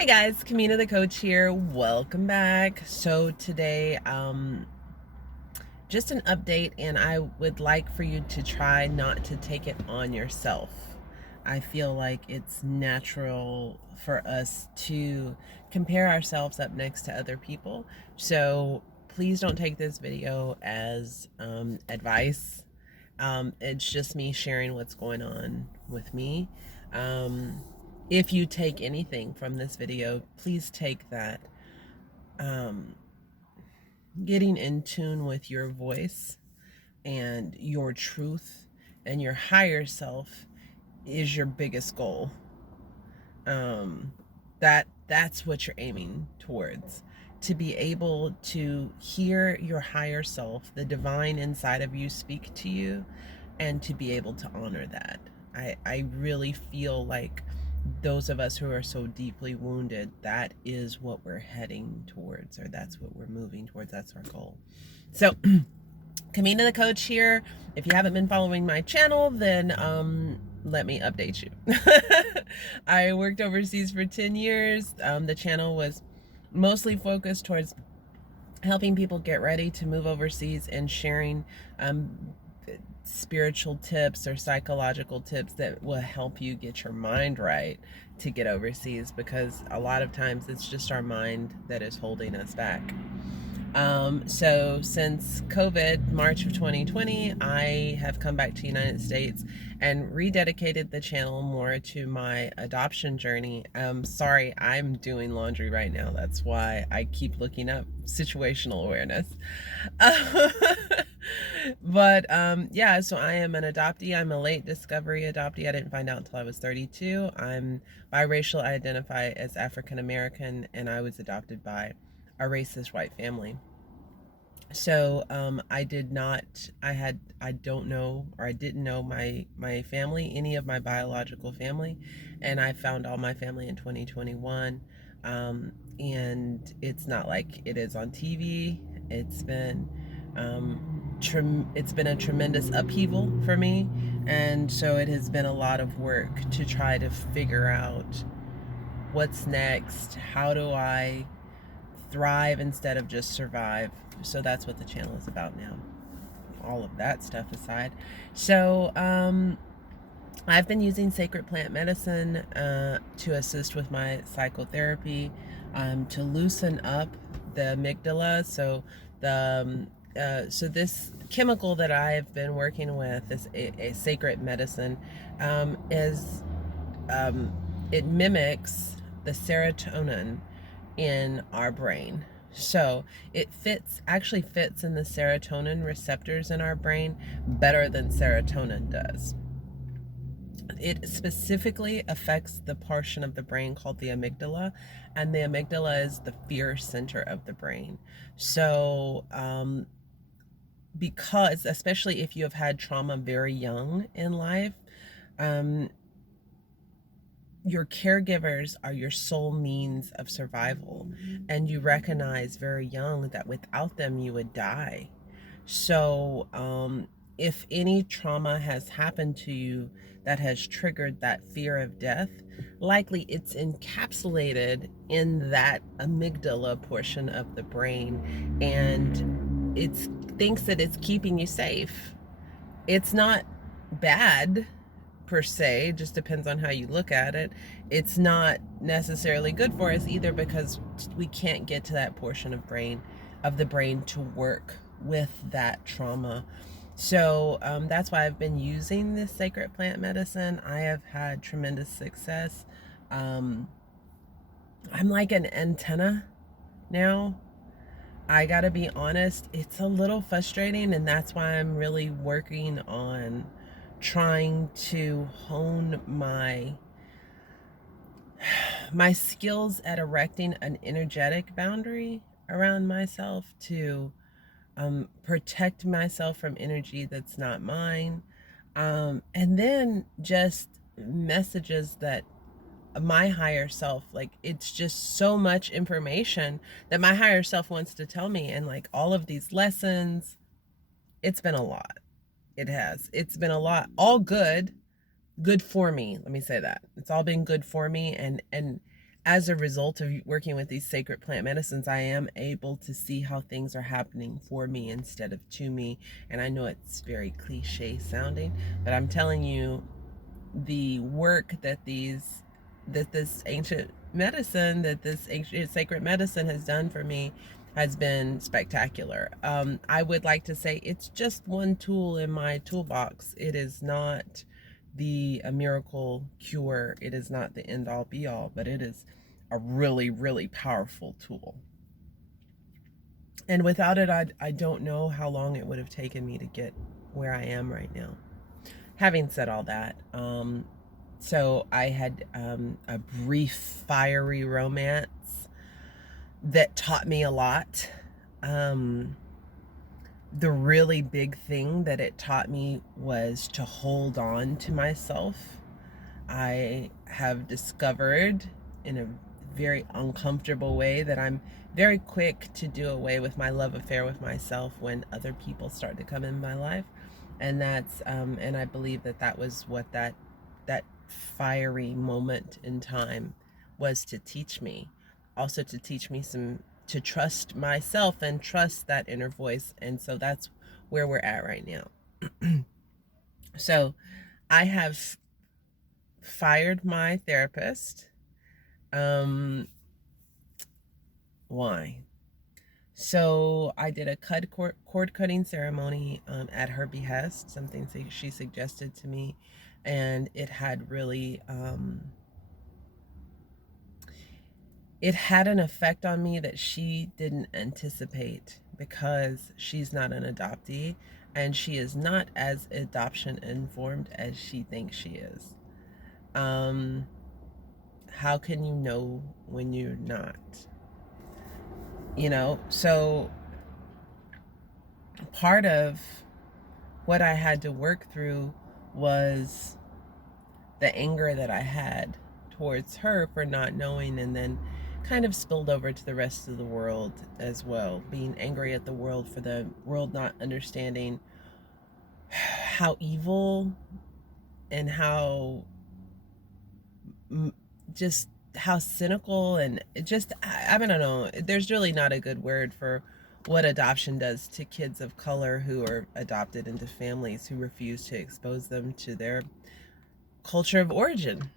Hey guys, Kamina the coach here. Welcome back. So today, just an update, and I would like for you to try not to take it on yourself. I feel like it's natural for us to compare ourselves up next to other people. So please don't take this video as advice. It's just me sharing what's going on with me. Um, if you take anything from this video, please take that um, getting in tune with your voice and your truth and your higher self is your biggest goal. Um, that's what you're aiming towards. To be able to hear your higher self, the divine inside of you, speak to you, and to be able to honor that. I really feel like those of us who are so deeply wounded, that is what we're heading towards, or that's what we're moving towards. That's our goal. So, Kamina the coach here. If you haven't been following my channel, then let me update you. I worked overseas for 10 years. The channel was mostly focused towards helping people get ready to move overseas and sharing spiritual tips or psychological tips that will help you get your mind right to get overseas, because a lot of times it's just our mind that is holding us back. So since COVID, March of 2020, I have come back to the United States and rededicated the channel more to my adoption journey. Sorry, I'm doing laundry right now. That's why I keep looking up situational awareness. But yeah, so I am an adoptee. I'm a late discovery adoptee. I didn't find out until I was 32. I'm biracial. I identify as African American, and I was adopted by a racist white family. So I did not, I don't know, or I didn't know my family, any of my biological family, and I found all my family in 2021. And it's not like it is on TV. It's been it's been a tremendous upheaval for me, and so it has been a lot of work to try to figure out what's next. How do I thrive instead of just survive? So that's what the channel is about now. All of that stuff aside. So I've been using sacred plant medicine to assist with my psychotherapy, to loosen up the amygdala. So so this chemical that I've been working with, this a sacred medicine, is it mimics the serotonin in our brain. So it actually fits in the serotonin receptors in our brain better than serotonin does. It specifically affects the portion of the brain called the amygdala, and the amygdala is the fear center of the brain. So because, especially if you have had trauma very young in life, your caregivers are your sole means of survival, and you recognize very young that without them you would die. So if any trauma has happened to you that has triggered that fear of death, likely it's encapsulated in that amygdala portion of the brain, and it thinks that it's keeping you safe. It's not bad per se, just depends on how you look at it. It's not necessarily good for us either, because we can't get to that portion of the brain to work with that trauma. So that's why I've been using this sacred plant medicine. I have had tremendous success. I'm like an antenna now. I gotta be honest, it's a little frustrating, and that's why I'm really working on trying to hone my skills at erecting an energetic boundary around myself to protect myself from energy that's not mine, and then just messages that my higher self, like, it's just so much information that my higher self wants to tell me, and like all of these lessons, it's been a lot. It's been a lot, all good for me. Let me say that. It's all been good for me, and as a result of working with these sacred plant medicines, I am able to see how things are happening for me instead of to me. And I know it's very cliche sounding, but I'm telling you, the work that this ancient medicine, that this ancient sacred medicine has done for me has been spectacular. I would like to say it's just one tool in my toolbox. It is not a miracle cure. It is not the end all be all, but it is a really, really powerful tool. And without it, I don't know how long it would have taken me to get where I am right now. Having said all that, so I had a brief, fiery romance that taught me a lot. The really big thing that it taught me was to hold on to myself. I have discovered in a very uncomfortable way that I'm very quick to do away with my love affair with myself when other people start to come in my life. And that's and I believe that was what that fiery moment in time was to teach me. Also to teach me to trust myself and trust that inner voice. And so that's where we're at right now. So I have fired my therapist. Why? So I did a cord cutting ceremony at her behest, something she suggested to me, and it had really it had an effect on me that she didn't anticipate, because she's not an adoptee and she is not as adoption informed as she thinks she is. How can you know when you're not? So part of what I had to work through was the anger that I had towards her for not knowing, and then kind of spilled over to the rest of the world as well, being angry at the world for the world not understanding how evil and how just how cynical, and just I don't know, there's really not a good word for what adoption does to kids of color who are adopted into families who refuse to expose them to their culture of origin.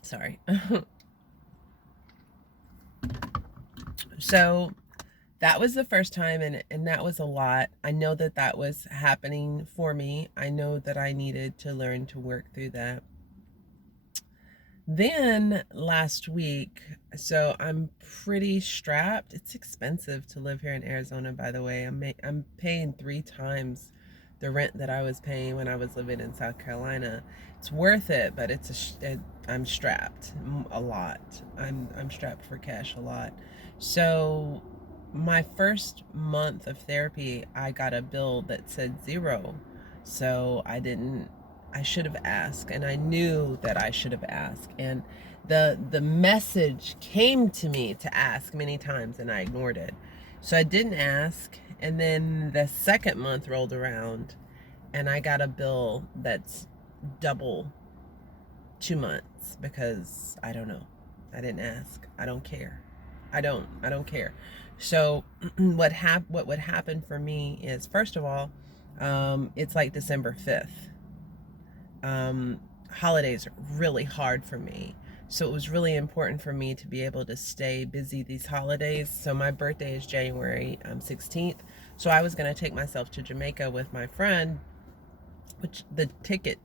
Sorry. So that was the first time, and that was a lot. I know that was happening for me. I know that I needed to learn to work through that. Then last week, so I'm pretty strapped. It's expensive to live here in Arizona, by the way. I'm paying 3 times the rent that I was paying when I was living in South Carolina. It's worth it, but I'm strapped a lot. I'm strapped for cash a lot. So my first month of therapy, I got a bill that said 0. So I should have asked, and I knew that I should have asked. And the message came to me to ask many times, and I ignored it. So I didn't ask, and then the second month rolled around, and I got a bill that's double 2 months, because I don't know. I didn't ask. I don't care. I don't care. So what would happen for me is, first of all, it's like December 5th. Holidays are really hard for me. So it was really important for me to be able to stay busy these holidays. So my birthday is January 16th. So I was going to take myself to Jamaica with my friend, which the ticket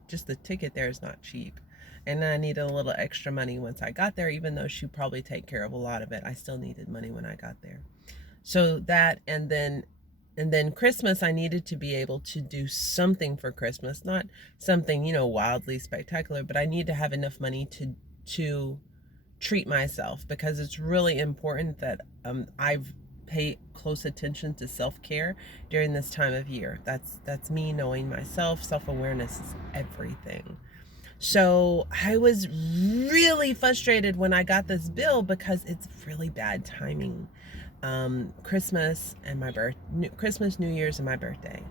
there is not cheap. And I needed a little extra money once I got there, even though she'd probably take care of a lot of it. I still needed money when I got there. So that, and then Christmas, I needed to be able to do something for Christmas, not something, wildly spectacular, but I need to have enough money to treat myself, because it's really important that I've paid close attention to self-care during this time of year. That's me knowing myself. Self-awareness is everything. So I was really frustrated when I got this bill, because it's really bad timing. Christmas, New Year's, and my birthday.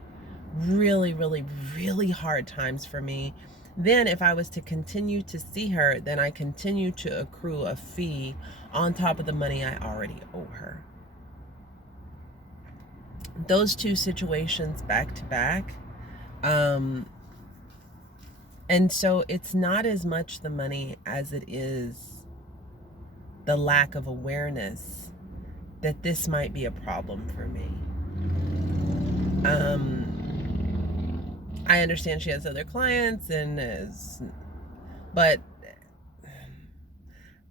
Really, really, really hard times for me. Then if I was to continue to see her, then I continue to accrue a fee on top of the money I already owe her. Those two situations back to back. And so it's not as much the money as it is the lack of awareness that this might be a problem for me. I understand she has other clients but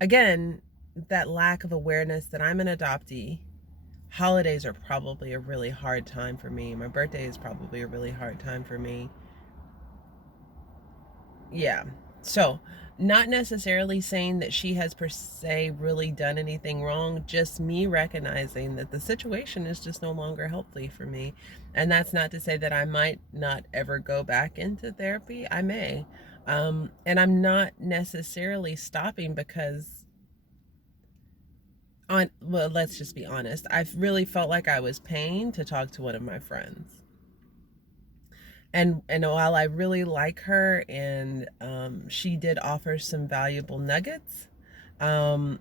again, that lack of awareness that I'm an adoptee. Holidays are probably a really hard time for me. My birthday is probably a really hard time for me. Yeah. So, not necessarily saying that she has per se really done anything wrong, just me recognizing that the situation is just no longer healthy for me. And that's not to say that I might not ever go back into therapy. I may. And I'm not necessarily stopping because well, let's just be honest. I've really felt like I was paying to talk to one of my friends. And while I really like her, and she did offer some valuable nuggets, I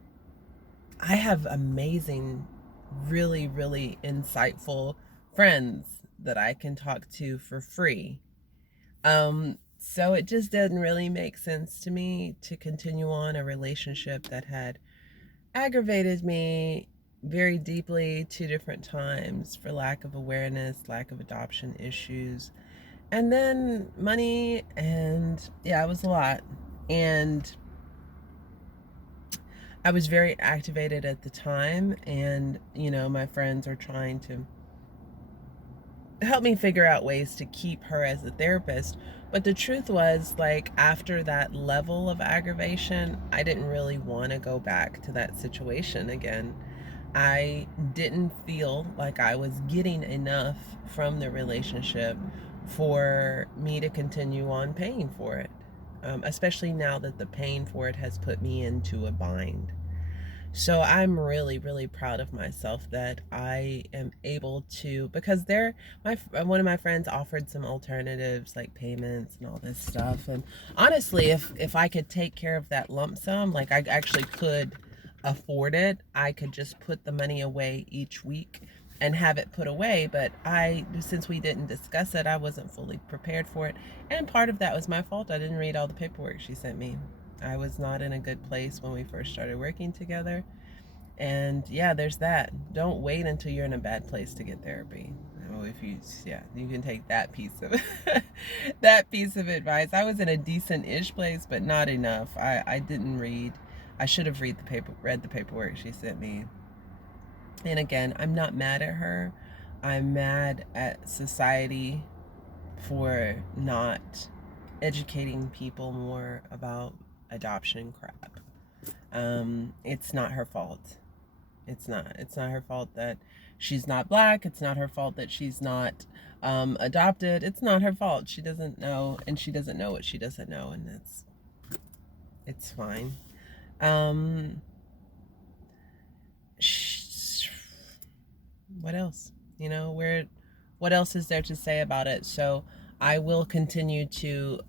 have amazing, really, really insightful friends that I can talk to for free. So it just didn't really make sense to me to continue on a relationship that had aggravated me very deeply 2 different times for lack of awareness, lack of adoption issues, and then money. And yeah, it was a lot. And I was very activated at the time, and my friends are trying to help me figure out ways to keep her as a therapist. But the truth was, like, after that level of aggravation, I didn't really want to go back to that situation again. I didn't feel like I was getting enough from the relationship for me to continue on paying for it, especially now that the paying for it has put me into a bind. So I'm really, really proud of myself that I am able to, because one of my friends offered some alternatives like payments and all this stuff. And honestly, if I could take care of that lump sum, like I actually could afford it, I could just put the money away each week and have it put away. But since we didn't discuss it, I wasn't fully prepared for it. And part of that was my fault. I didn't read all the paperwork she sent me. I was not in a good place when we first started working together. And yeah, there's that. Don't wait until you're in a bad place to get therapy. You can take that piece of that piece of advice. I was in a decent-ish place, but not enough. I didn't read. I should have read the paperwork she sent me. And again, I'm not mad at her. I'm mad at society for not educating people more about adoption crap. It's not her fault. It's not her fault that she's not black. It's not her fault that she's not adopted. It's not her fault. She doesn't know, and she doesn't know what she doesn't know, and it's fine. What else? What else is there to say about it? So I will continue to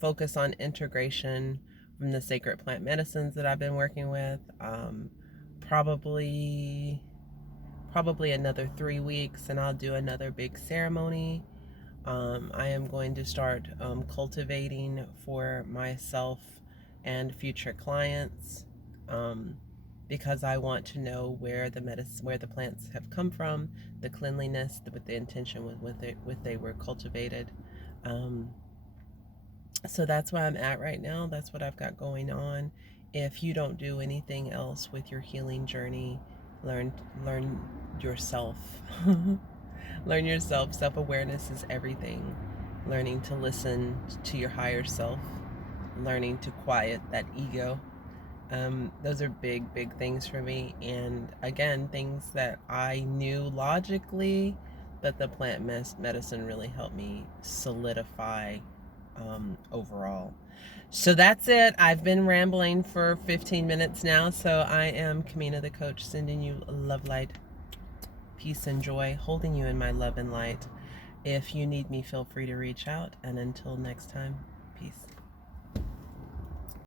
focus on integration from the sacred plant medicines that I've been working with. Probably another 3 weeks, and I'll do another big ceremony. I am going to start cultivating for myself and future clients, because I want to know where the plants have come from, the cleanliness, with the intention with they were cultivated. So that's where I'm at right now. That's what I've got going on. If you don't do anything else with your healing journey, learn yourself. Learn yourself. Self-awareness is everything. Learning to listen to your higher self. Learning to quiet that ego. Those are big, big things for me. And again, things that I knew logically, but the plant medicine really helped me solidify overall. So that's it. I've been rambling for 15 minutes now. So I am Kamina the coach, sending you love, light, peace, and joy, holding you in my love and light. If you need me, feel free to reach out. And until next time, Peace.